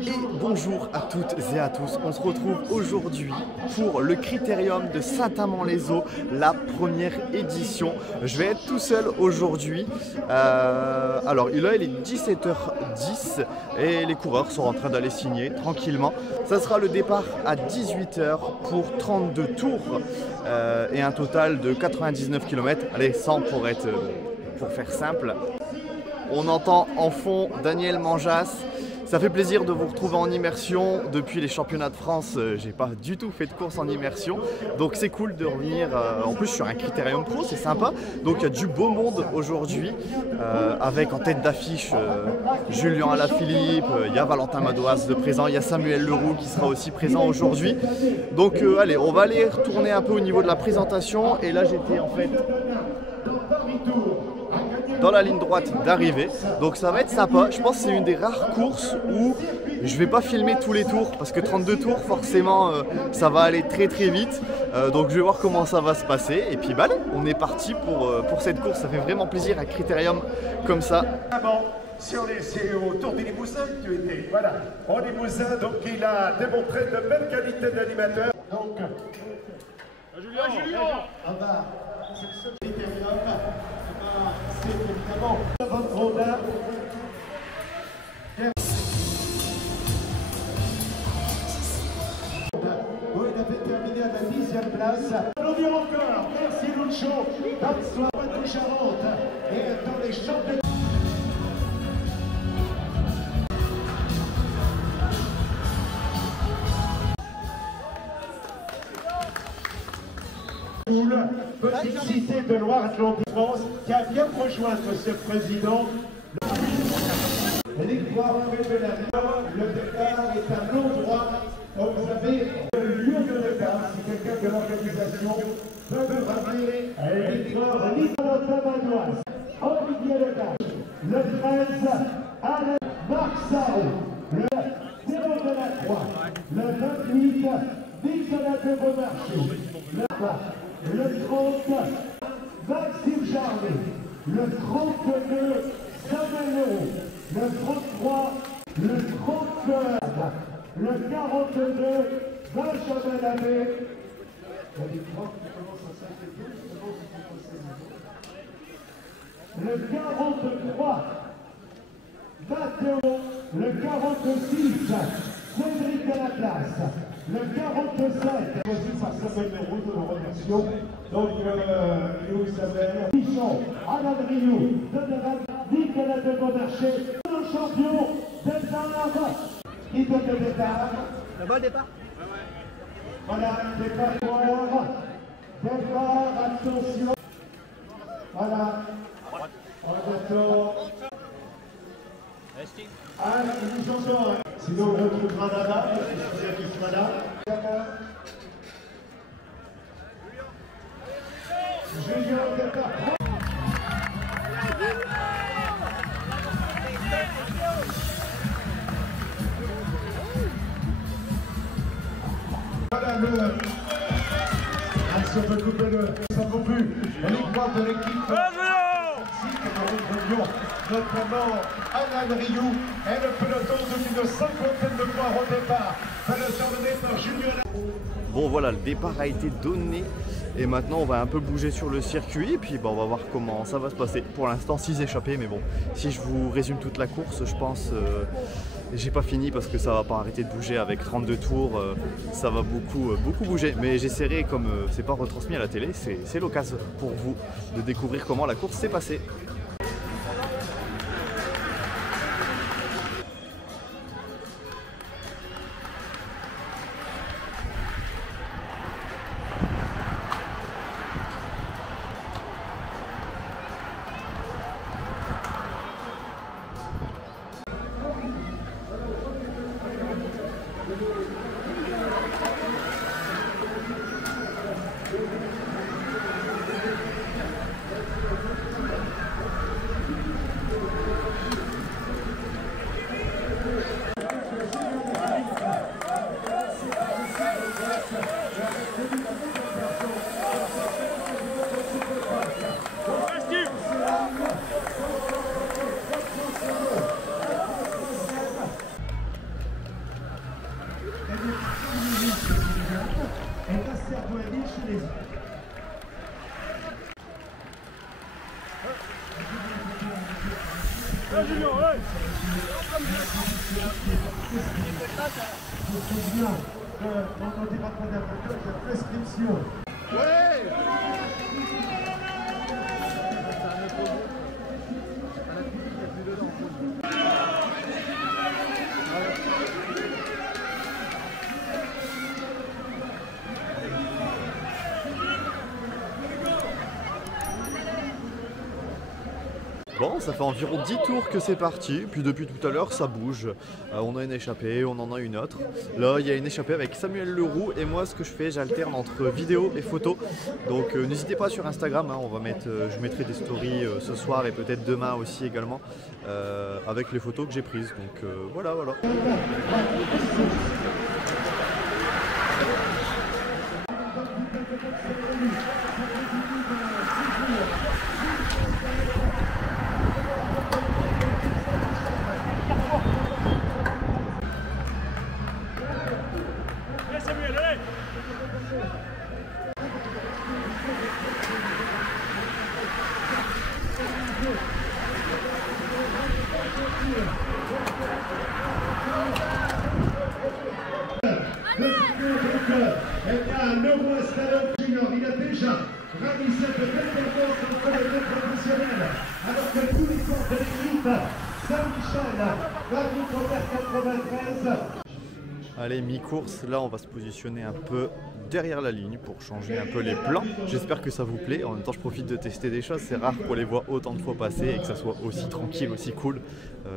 Et bonjour à toutes et à tous, on se retrouve aujourd'hui pour le Critérium de Saint-Amand-les-Eaux, la première édition. Je vais être tout seul aujourd'hui, alors il est 17h10 et les coureurs sont en train d'aller signer tranquillement. Ça sera le départ à 18h pour 32 tours et un total de 99 km, allez 100 pour faire simple. On entend en fond Daniel Manjas. Ça fait plaisir de vous retrouver en immersion. Depuis les championnats de France, j'ai pas du tout fait de course en immersion. Donc c'est cool de revenir, en plus sur un Critérium Pro, c'est sympa. Donc il y a du beau monde aujourd'hui, avec en tête d'affiche Julien Alaphilippe, il y a Valentin Madouas de présent, il y a Samuel Leroux qui sera aussi présent aujourd'hui. Donc allez, on va aller retourner un peu au niveau de la présentation. Et là j'étais en fait dans la ligne droite d'arrivée, donc ça va être sympa. Je pense que c'est une des rares courses où je vais pas filmer tous les tours parce que 32 tours forcément ça va aller très vite, donc je vais voir comment ça va se passer et puis bah allez, on est parti pour cette course. Ça fait vraiment plaisir un Critérium comme ça. C'est au Tour des Limousins que tu étais, voilà, en Limousin, donc il a démontré de belles qualités d'animateur. Donc, Julien, ah bah, c'est le seul Critérium. C'est évidemment votre Rodin. Où il avait terminé à la 10e place. Applaudissements encore, merci Lucho, dans le soir de Charente et dans les championnats. Petite cité de Loire-Atlantique France qui a bien rejoint ce président. L'histoire de la Loire, le départ est un long droit. Donc vous avez le lieu de départ, si quelqu'un de l'organisation peut rappeler l'histoire Valentin Olivier Legage, le 13, Alain Marxao, le 0 de la Croix, le 28, Nicolas de Beaumarchais, le 30, Maxime Jarlet, le 32, Samuel Leroux, le 33, le 39, le 42, Benjamin Labbé, le 43, Mathéo, le 46, Cédric à la place. Le 47, choisi par Samuel Leroux, de nos remercions. Donc, Isabelle, Pichon, Alain Rioux, Nicolas de Beaumarchais, le champion, départ, qui donne le départ. Le bon départ. Voilà, départ, attention. Voilà, on attend. Ah, il nous entend, hein. Sinon on retrouvera là-bas, qui sera là. Julien départ. Voilà le... Ah, si on peut couper le... Ça vaut plus. On y croit de l'équipe. Notamment Alain Rioux et le peloton depuis une cinquantaine de points au départ. Peloton mené par Julien. Bon voilà, le départ a été donné et maintenant on va un peu bouger sur le circuit et puis on va voir comment ça va se passer. Pour l'instant 6 échappés, mais bon, si je vous résume toute la course, je pense j'ai pas fini parce que ça va pas arrêter de bouger avec 32 tours, ça va beaucoup bouger. Mais j'essaierai, comme c'est pas retransmis à la télé, c'est l'occasion pour vous de découvrir comment la course s'est passée. Bon, ça fait environ 10 tours que c'est parti, puis depuis tout à l'heure ça bouge. On a une échappée, on en a une autre. Là il y a une échappée avec Samuel Leroux et moi ce que je fais, j'alterne entre vidéo et photo. Donc n'hésitez pas sur Instagram, hein, je mettrai des stories ce soir et peut-être demain aussi également avec les photos que j'ai prises. Donc voilà. Leroux Slalom Junior, il a déjà ravi cette belle performance entre les deux professionnels, alors que tous les corps de l'équipe Saint-Michel va vous faire 93. Allez, mi-course, là on va se positionner un peu derrière la ligne pour changer un peu les plans. J'espère que ça vous plaît. En même temps, je profite de tester des choses. C'est rare qu'on les voit autant de fois passer et que ça soit aussi tranquille, aussi cool.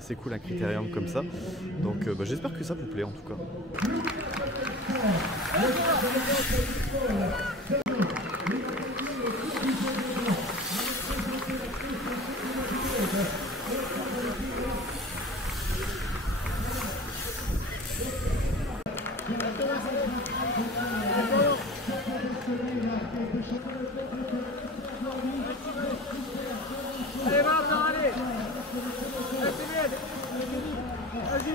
C'est cool un critérium comme ça. Donc j'espère que ça vous plaît en tout cas. Allez, Martin, allez. Vas-y.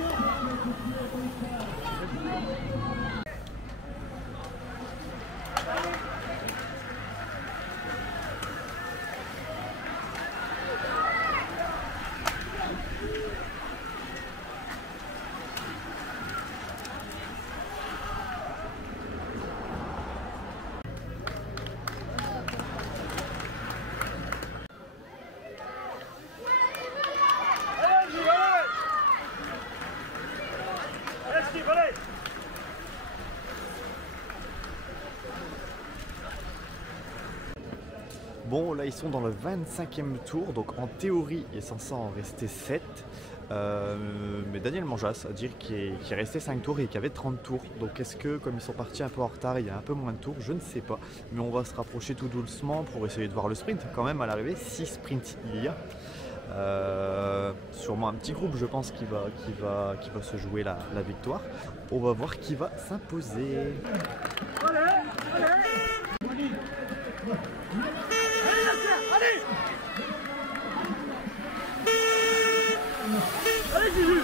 Bon, là ils sont dans le 25e tour, donc en théorie il est censé en rester 7. Mais Daniel Manjas a dit qu'il est resté 5 tours et qu'il y avait 30 tours. Donc est-ce que comme ils sont partis un peu en retard, il y a un peu moins de tours? Je ne sais pas. Mais on va se rapprocher tout doucement pour essayer de voir le sprint. Quand même à l'arrivée, 6 sprints il y a. Sûrement un petit groupe je pense qui va se jouer la victoire. On va voir qui va s'imposer. Allez Juju.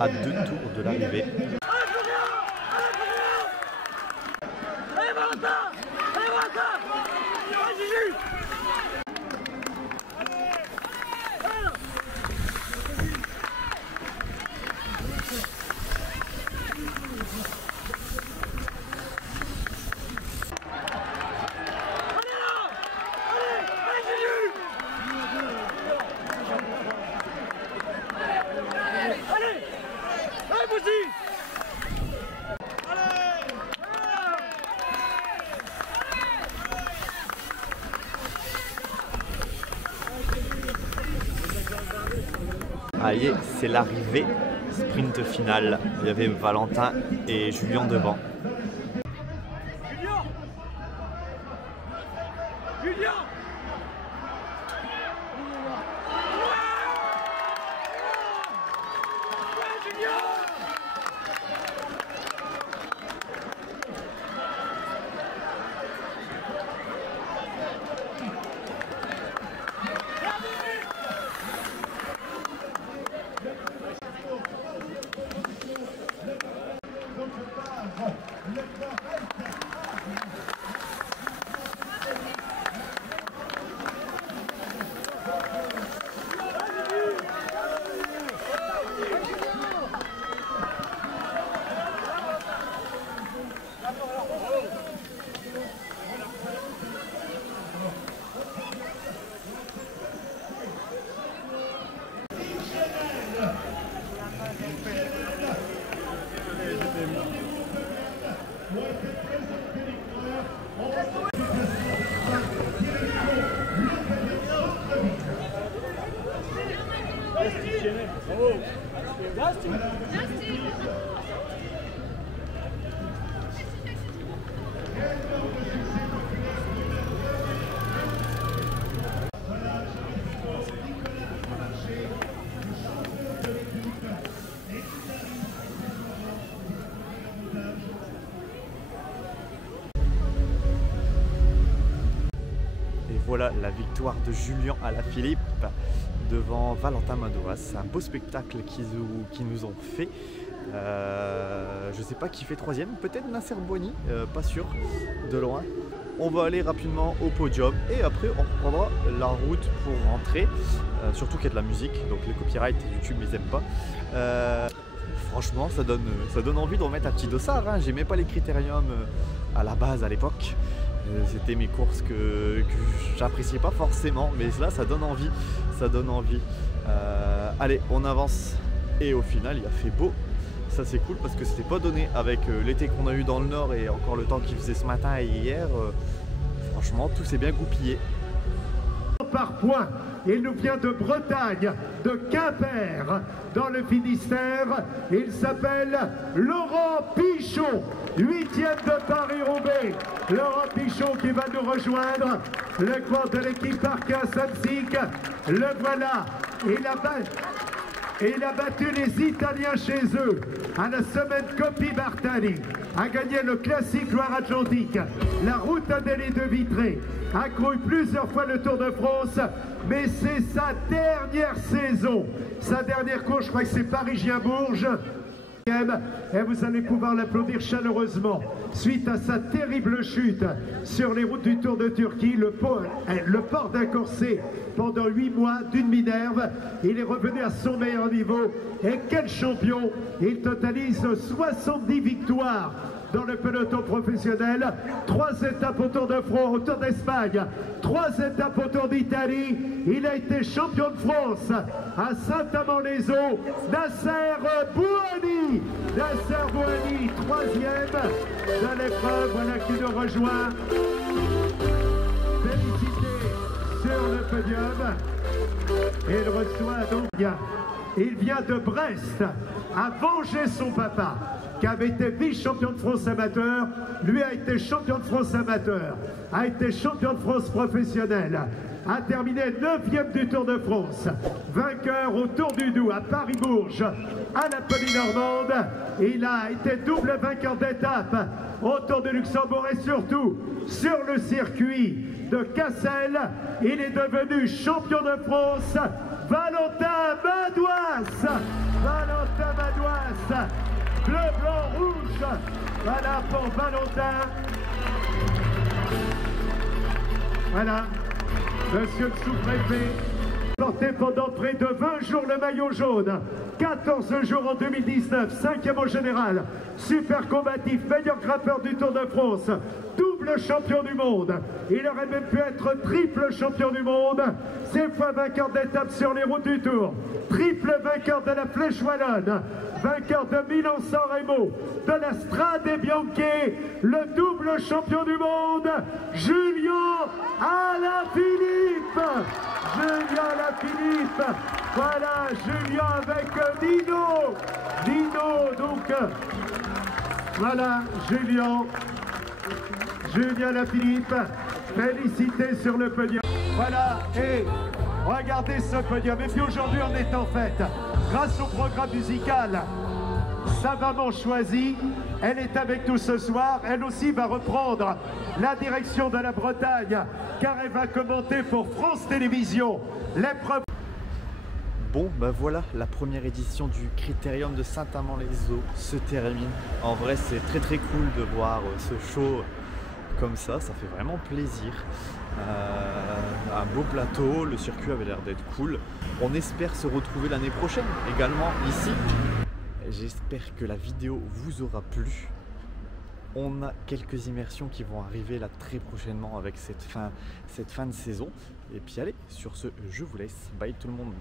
À 2 tours de l'arrivée. Allez Valentin. Allez Valentin. Allez Juju. Allez, c'est l'arrivée, sprint final. Il y avait Valentin et Julien devant. Julien. Julien. Ouais, Voilà la victoire de Julien Alaphilippe devant Valentin Madouas. C'est un beau spectacle qu'ils nous ont fait. Je ne sais pas qui fait troisième, peut-être Nasser Bouani, pas sûr, de loin. On va aller rapidement au podium et après on reprendra la route pour rentrer. Surtout qu'il y a de la musique, donc les copyrights YouTube ils aiment pas. Franchement ça donne envie de remettre un petit dossard, hein. J'aimais pas les critériums à la base à l'époque. C'était mes courses que j'appréciais pas forcément, mais là ça donne envie, allez, on avance et au final il a fait beau, ça c'est cool parce que c'était pas donné avec l'été qu'on a eu dans le nord et encore le temps qu'il faisait ce matin et hier, franchement tout s'est bien goupillé. Par points, il nous vient de Bretagne, de Quimper, dans le Finistère. Il s'appelle Laurent Pichon, 8e de Paris-Roubaix. Laurent Pichon qui va nous rejoindre, le cours de l'équipe Arca Samsic. Le voilà, il a battu les Italiens chez eux à la semaine Coppi Bartali, a gagné le classique Loire-Atlantique, la route Adélie de Vitré, a couru plusieurs fois le Tour de France, mais c'est sa dernière saison. Sa dernière course, je crois que c'est Paris-Gienbourges. Et vous allez pouvoir l'applaudir chaleureusement suite à sa terrible chute sur les routes du Tour de Turquie, le port d'un corset pendant 8 mois d'une minerve. Il est revenu à son meilleur niveau et quel champion! Il totalise 70 victoires dans le peloton professionnel, 3 étapes au Tour de France, au Tour d'Espagne, 3 étapes au Tour d'Italie. Il a été champion de France à Saint-Amand-les-Eaux. Nasser Bouani, 3e de l'épreuve, voilà qui nous rejoint. Félicité sur le podium. Et il reçoit donc, il vient de Brest, à venger son papa, qui avait été vice-champion de France amateur, lui a été champion de France amateur, a été champion de France professionnel, a terminé 9e du Tour de France, vainqueur au Tour du Doubs, à Paris-Bourges, à la Poly-Normande. Il a été double vainqueur d'étape au Tour de Luxembourg et surtout sur le circuit de Cassel. Il est devenu champion de France, Valentin Madouas. Valentin Madouas. Bleu, blanc, rouge, voilà pour Valentin. Voilà, monsieur le sous-préfet, porté pendant près de 20 jours le maillot jaune, 14 jours en 2019, 5e au général, super combatif, meilleur grimpeur du Tour de France, double champion du monde. Il aurait même pu être triple champion du monde, 7 fois vainqueur d'étape sur les routes du Tour, triple vainqueur de la Flèche Wallonne, vainqueur de Milan-San Remo, de la Strade Bianche, le double champion du monde, Julien Alaphilippe. Julien Alaphilippe, voilà Julien avec Dino. Dino, donc, voilà Julien Alaphilippe, félicité sur le podium. Voilà, et regardez ce podium. Et puis aujourd'hui, on est en fête. Grâce au programme musical savamment choisi, elle est avec nous ce soir. Elle aussi va reprendre la direction de la Bretagne, car elle va commenter pour France Télévisions l'épreuve. Bon, bah voilà, la première édition du Critérium de Saint-Amand-les-Eaux se termine. En vrai, c'est très très cool de voir ce show comme ça fait vraiment plaisir. Un beau plateau, le circuit avait l'air d'être cool. On espère se retrouver l'année prochaine également ici. J'espère que la vidéo vous aura plu. On a quelques immersions qui vont arriver là très prochainement avec cette fin de saison. Et puis allez, sur ce, je vous laisse. Bye tout le monde.